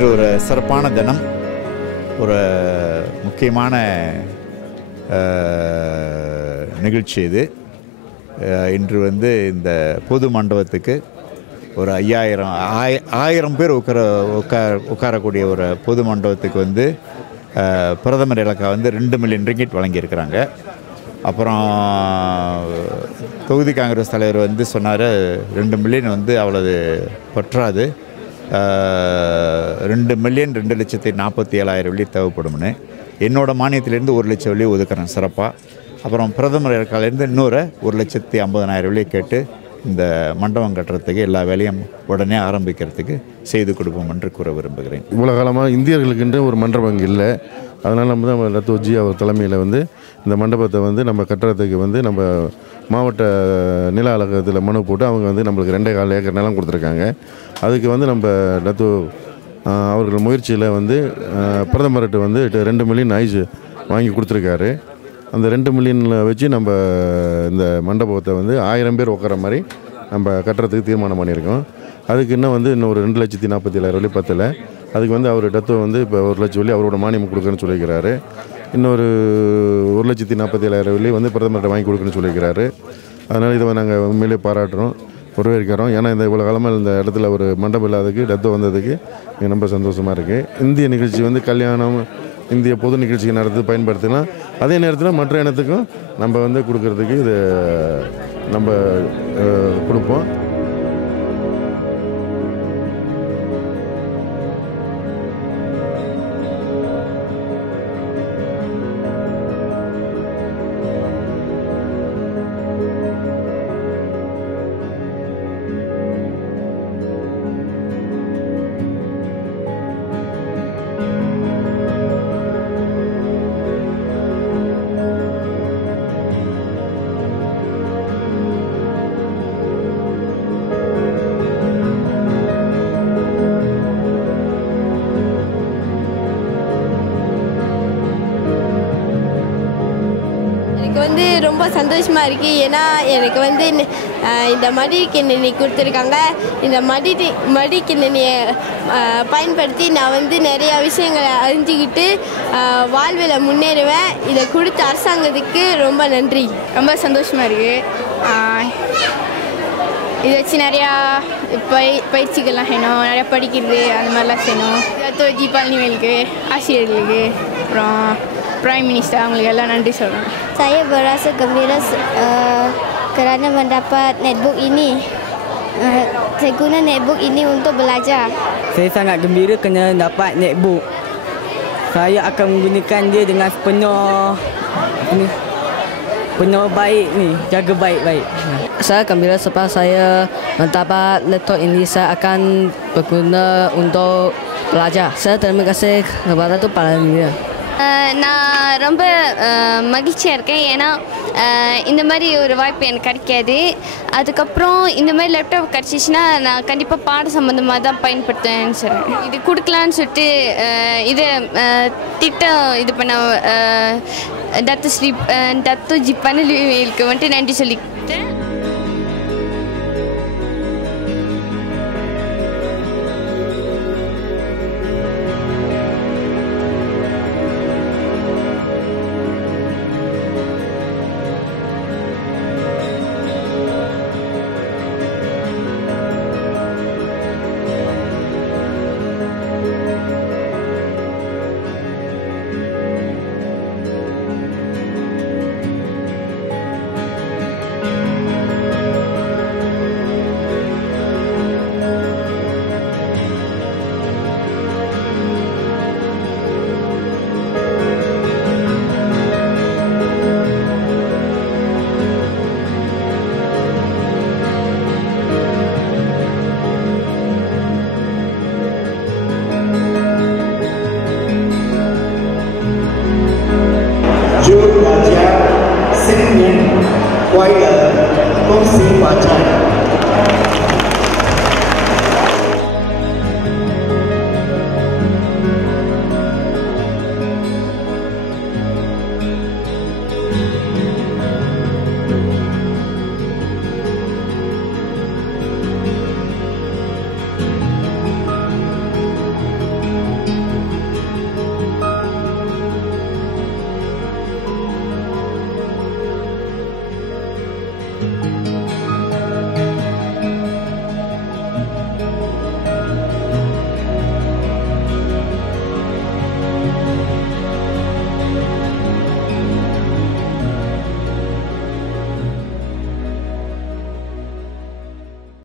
இன்று ஒரு சிறப்பான தினம், ஒரு முக்கியமான நிகழ்ச்சி இது. இன்று இந்த பொது மண்டபத்துக்கு ஒரு 1000 பேர் உட்காரக்கூடிய ஒரு பொது மண்டபத்துக்கு பிரதமர் இலக்கா 2 மில்லியன் ரிங்கிட் வழங்கியிருக்கிறாங்க. அப்புறம் தொகுதி காங்கிரஸ் தலைவர் சொன்னார் 2 மில்லியன் அவ்வளவு பற்றாது, 2,02,47,000 வெள்ளி தேவைப்படும்னு. என்னோட மானியத்திலேருந்து 1 லட்சம் வெள்ளி ஒதுக்குறேன் சிறப்பாக. அப்புறம் பிரதமர் இலக்காலேருந்து இன்னொரு 1,50,000 வெள்ளியை கேட்டு இந்த மண்டபம் கட்டுறதுக்கு எல்லா வேலையும் உடனே ஆரம்பிக்கிறதுக்கு செய்து கொடுப்போம் என்று கூற விரும்புகிறேன். இவ்வளோ காலமாக இந்தியர்களுக்கென்று ஒரு மண்டபம் இங்கே இல்லை. அதனால் நம்ம தான் லத்தோஜி அவர் தலைமையில் இந்த மண்டபத்தை நம்ம கட்டுறதுக்கு நம்ம மாவட்ட நில அலுவலகத்தில் மனு போட்டு அவங்க நம்மளுக்கு 2.25 ஏக்கர் நிலம் கொடுத்துருக்காங்க. அதுக்கு நம்ம லத்தோ அவர்கள் முயற்சியில் பிரதமர்கிட்ட 2 மில்லியன் ஐஸ் வாங்கி கொடுத்துருக்காரு. அந்த 2 மில்லியனில் வச்சு நம்ம இந்த மண்டபத்தை 1000 பேர் உட்கார மாதிரி நம்ம கட்டுறதுக்கு தீர்மானம் பண்ணியிருக்கோம். அதுக்கு இன்னும் ஒரு 2,47,000 வெள்ளி பத்தலை. அதுக்கு அவர் டத்தோ இப்போ 1 லட்சம் வெள்ளி அவரோட மானியம் கொடுக்குறேன்னு சொல்லியிருக்கிறாரு. இன்னொரு 1,47,000 வெள்ளி பிரதமர்கிட்ட வாங்கி கொடுக்குறேன்னு சொல்லியிருக்கிறாரு. அதனால் இதை நாங்கள் உண்மையிலே பாராட்டுறோம், வரவேற்கிறோம். ஏன்னா இவ்வளோ காலமாக இந்த இடத்துல ஒரு மண்டபம் இல்லாததுக்கு டத்தோ வந்ததுக்கு ரொம்ப சந்தோஷமாக இருக்குது. இந்திய நிகழ்ச்சி கல்யாணம், இந்திய பொது நிகழ்ச்சிக்கு நடத்து பயன்படுத்தலாம். அதே நேரத்தில் மற்ற இனத்துக்கும் நம்ம கொடுக்கறதுக்கு இது நம்ம கொடுப்போம். ரொம்ப சந்தோஷமாக இருக்குது. ஏன்னா எனக்கு இந்த மடி கிண்ணணி கொடுத்துருக்காங்க. இந்த மடி கிண்ணணியை பயன்படுத்தி நான் நிறையா விஷயங்களை அறிஞ்சிக்கிட்டு வாழ்வில் முன்னேறுவேன். இதை கொடுத்த அரசாங்கத்துக்கு ரொம்ப நன்றி. ரொம்ப சந்தோஷமாக இருக்குது. இதை வச்சு நிறையா பயிற்சிகள்லாம் செய்யணும், நிறையா படிக்கிறது அந்த மாதிரிலாம் செய்யணும். தொகுதி பழனிவேலுக்கு, ஆசிரியர்களுக்கு, அப்புறம் Prime Minister அவங்களுக்கு எல்லாம் நன்றி சொல்கிறேன். Saya berasa gembira kerana mendapat netbook ini. Saya guna netbook ini untuk belajar. Saya sangat gembira kerana dapat netbook. Saya akan menggunakan dia dengan penuh baik ni, jaga baik-baik. Saya gembira sebab saya mendapat laptop ini. Saya akan berguna untuk belajar. Saya terima kasih kepada tu Parlimen. நான் ரொம்ப மகிழ்ச்சியாக இருக்கேன். ஏன்னா இந்த மாதிரி ஒரு வாய்ப்பு எனக்கு கிடைக்காது. அதுக்கப்புறம் இந்த மாதிரி லேப்டாப் கிடச்சிச்சின்னா நான் கண்டிப்பாக பாட சம்மந்தமாக தான் பயன்படுத்துவேன்னு சொல்கிறேன். இது கொடுக்கலான்னு சொல்லிட்டு இது திட்டம் இது பண்ண டத்தோஜி பழனிவேலுக்கு நன்றி சொல்லிக்கிட்டேன். Chúc đại gia sinh niên quay ở công sinh và trái